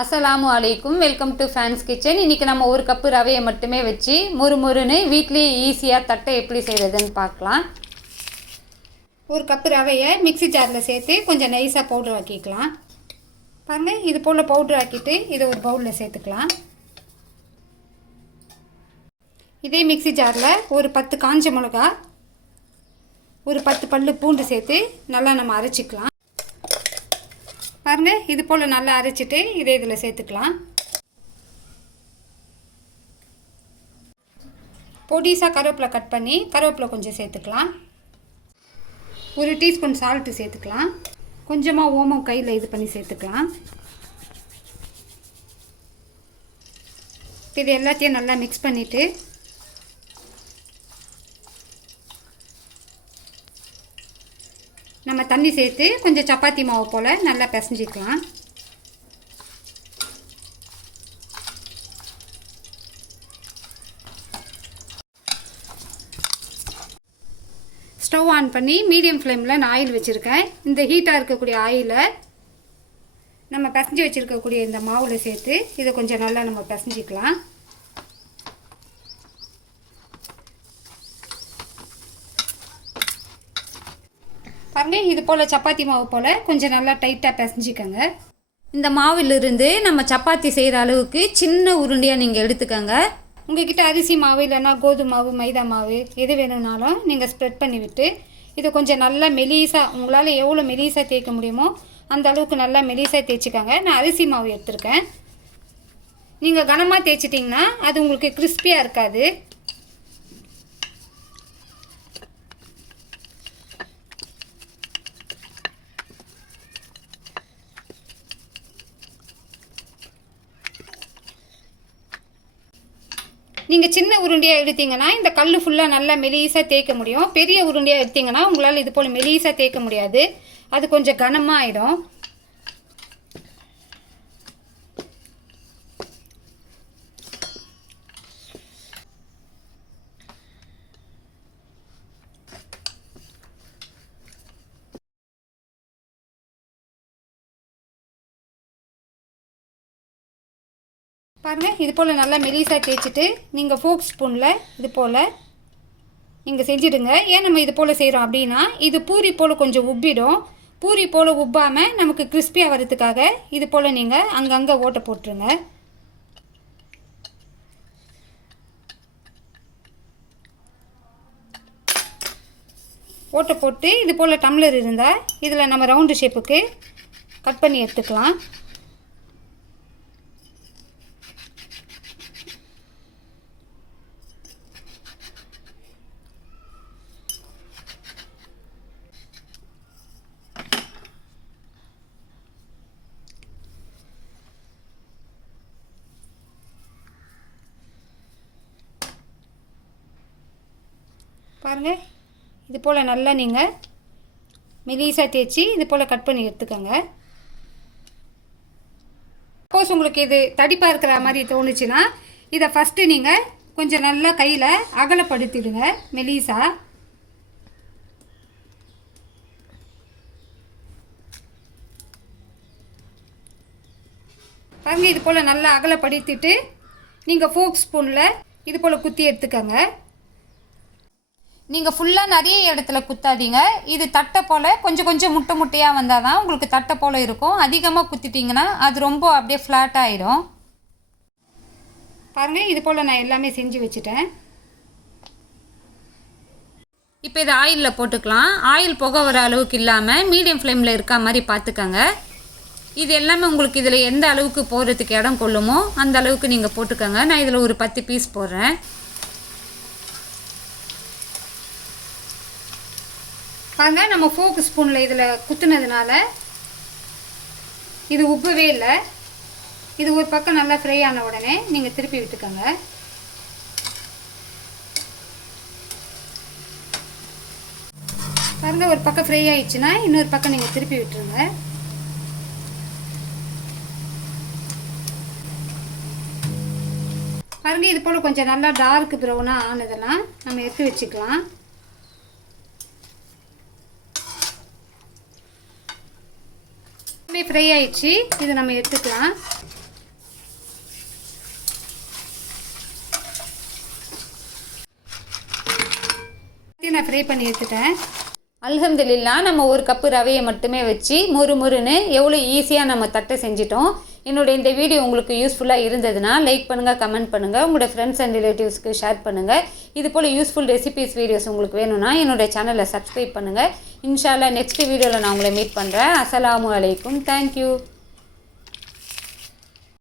அஸ்ஸலாமு அலைக்கும். Welcome to fans kitchen இன்றைக்கி நம்ம ஒரு கப்பு ரவையை மட்டுமே வச்சு மொறு மொறுன்னு வீட்லேயே ஈஸியாக தட்டை எப்படி செய்கிறதுன்னு பார்க்கலாம். ஒரு கப்பு ரவையை மிக்ஸி ஜாரில் சேர்த்து கொஞ்சம் நைஸாக பவுடர் ஆக்கிக்கலாம். பாருங்கள் இது போல் பவுடர் ஆக்கிட்டு இதை ஒரு பவுலில் சேர்த்துக்கலாம். இதே மிக்ஸி ஜாரில் ஒரு பத்து காஞ்ச மிளகா ஒரு பத்து பல்லு பூண்டு சேர்த்து நல்லா நம்ம அரைச்சிக்கலாம். பாருங்கள் இது போல் நல்லா அரைச்சிட்டு இதை இதில் சேர்த்துக்கலாம். பொடிசாக கருவேப்பிலை கட் பண்ணி கருவேப்பிலை கொஞ்சம் சேர்த்துக்கலாம். ஒரு டீஸ்பூன் சால்ட்டு சேர்த்துக்கலாம். கொஞ்சமாக ஓமம் கையில் இது பண்ணி சேர்த்துக்கலாம். இது எல்லாத்தையும் நல்லா மிக்ஸ் பண்ணிவிட்டு நம்ம தண்ணி சேர்த்து கொஞ்சம் சப்பாத்தி மாவு போல் நல்லா பிசைஞ்சிக்கலாம். ஸ்டவ் ஆன் பண்ணி மீடியம் ஃப்ளேமில் நான் ஆயில் வச்சுருக்கேன். இந்த ஹீட்டாக இருக்கக்கூடிய ஆயிலை நம்ம பிசைஞ்சு வச்சுருக்கக்கூடிய இந்த மாவில் சேர்த்து இதை கொஞ்சம் நல்லா நம்ம பிசைஞ்சிக்கலாம். பாருங்க இது போல் சப்பாத்தி மாவு போல் கொஞ்சம் நல்லா டைட்டாக பிசைஞ்சிக்கோங்க. இந்த மாவிலிருந்து நம்ம சப்பாத்தி செய்கிற அளவுக்கு சின்ன உருண்டையாக நீங்கள் எடுத்துக்கோங்க. உங்ககிட்ட அரிசி மாவு இல்லைன்னா கோதுமை மாவு மைதா மாவு எது வேணும்னாலும் நீங்கள் ஸ்ப்ரெட் பண்ணி விட்டு இதை கொஞ்சம் நல்லா மெலீசாக உங்களால் எவ்வளோ மெலீசாக தேய்க்க முடியுமோ அந்த அளவுக்கு நல்லா மெலீசாக தேய்ச்சிக்கோங்க. நான் அரிசி மாவு எடுத்திருக்கேன். நீங்கள் கனமாக தேய்ச்சிட்டிங்கன்னா அது உங்களுக்கு கிறிஸ்பியாக இருக்காது. நீங்கள் சின்ன உருண்டையாக எடுத்தீங்கன்னா இந்த கல் ஃபுல்லாக நல்லா மெலீஸாக தேய்க்க முடியும். பெரிய உருண்டையாக எடுத்தீங்கன்னா உங்களால் இது போல் மெலீஸாக தேய்க்க முடியாது. அது கொஞ்சம் கனமாக ஆகிடும் பாருங்கள் இது போல் நல்லா மெலிசாக தேய்ச்சிட்டு நீங்கள் ஃபோக் ஸ்பூனில் இது போல் நீங்கள் செஞ்சிடுங்க. ஏன் நம்ம இது போல் செய்கிறோம் அப்படின்னா இது பூரி போல் கொஞ்சம் உப்பிடும். பூரி போல் உப்பாமல் நமக்கு கிறிஸ்பியாக வரதுக்காக இது போல் நீங்கள் அங்கங்கே ஓட்டை போட்டுருங்க. ஓட்டை போட்டு இது போல் டம்ளர் இருந்தால் இதில் நம்ம ரவுண்டு ஷேப்புக்கு கட் பண்ணி எடுத்துக்கலாம். பாருங்கள் இது போல் நல்லா நீங்கள் மெலிசாக தேய்ச்சி இது போல் கட் பண்ணி எடுத்துக்கோங்க. சப்போஸ் உங்களுக்கு இது தடிப்பாக இருக்கிற மாதிரி தோணுச்சுன்னா இதை ஃபஸ்ட்டு நீங்கள் கொஞ்சம் நல்லா கையில் அகலப்படுத்திடுங்க மெலிசா. பாருங்கள் இது போல் நல்லா அகலப்படுத்திட்டு நீங்கள் ஃபோக் ஸ்பூனில் இது போல் குத்தி எடுத்துக்கோங்க. நீங்கள் ஃபுல்லாக நிறைய இடத்துல குத்தாதீங்க. இது தட்டை போல் கொஞ்சம் கொஞ்சம் முட்டை முட்டையாக வந்தால் தான் உங்களுக்கு தட்டை போல் இருக்கும். அதிகமாக குத்திட்டிங்கன்னா அது ரொம்ப அப்படியே ஃப்ளாட் ஆகிடும் பாருங்கள் இது போல் நான் எல்லாமே செஞ்சு வச்சுட்டேன். இப்போ இதை ஆயிலில் போட்டுக்கலாம். ஆயில் புகை வர அளவுக்கு இல்லாமல் மீடியம் ஃப்ளேமில் இருக்க மாதிரி பார்த்துக்கங்க. இது எல்லாமே உங்களுக்கு இதில் எந்த அளவுக்கு போடுறதுக்கு இடம் கொள்ளுமோ அந்த அளவுக்கு நீங்கள் போட்டுக்கோங்க. நான் இதில் ஒரு பத்து பீஸ் போடுறேன். பாருங்க நம்ம ஃபோக்கு ஸ்பூனில் இதில் குத்துனதுனால இது உப்பவே இல்லை. இது ஒரு பக்கம் நல்லா ஃப்ரை ஆன உடனே நீங்கள் திருப்பி விட்டுக்கோங்க. பாருங்க ஒரு பக்கம் ஃப்ரை ஆயிடுச்சுன்னா இன்னொரு பக்கம் நீங்கள் திருப்பி விட்டுருங்க. பாருங்க இது போல் கொஞ்சம் நல்லா டார்க் ப்ரௌனாக ஆனதெல்லாம் நம்ம எடுத்து வச்சுக்கலாம். எல்லாமே ஃப்ரை ஆயிடுச்சு. இதை நம்ம எடுத்துக்கலாம். நான் ஃப்ரை பண்ணி எடுத்துட்டேன். அல்ஹம்துலில்லா நம்ம ஒரு கப்பு ரவையை மட்டுமே வச்சு முறு முறுன்னு எவ்வளோ ஈஸியாக நம்ம தட்டை செஞ்சிட்டோம். என்னோட இந்த வீடியோ உங்களுக்கு யூஸ்ஃபுல்லாக இருந்ததுன்னா லைக் பண்ணுங்கள் கமெண்ட் பண்ணுங்கள் உங்களோட ஃப்ரெண்ட்ஸ் அண்ட் ரிலேட்டிவ்ஸ்க்கு ஷேர் பண்ணுங்கள் இது போல் யூஸ்ஃபுல் ரெசிபீஸ் வீடியோஸ் உங்களுக்கு வேணும்னா என்னுடைய சேனலை சப்ஸ்கிரைப் பண்ணுங்கள் இன்ஷால்லா நெக்ஸ்ட் வீடியோவில் நான் உங்களை மீட் பண்ணுறேன் அஸ்லாம் அலைக்கும். தேங்க்யூ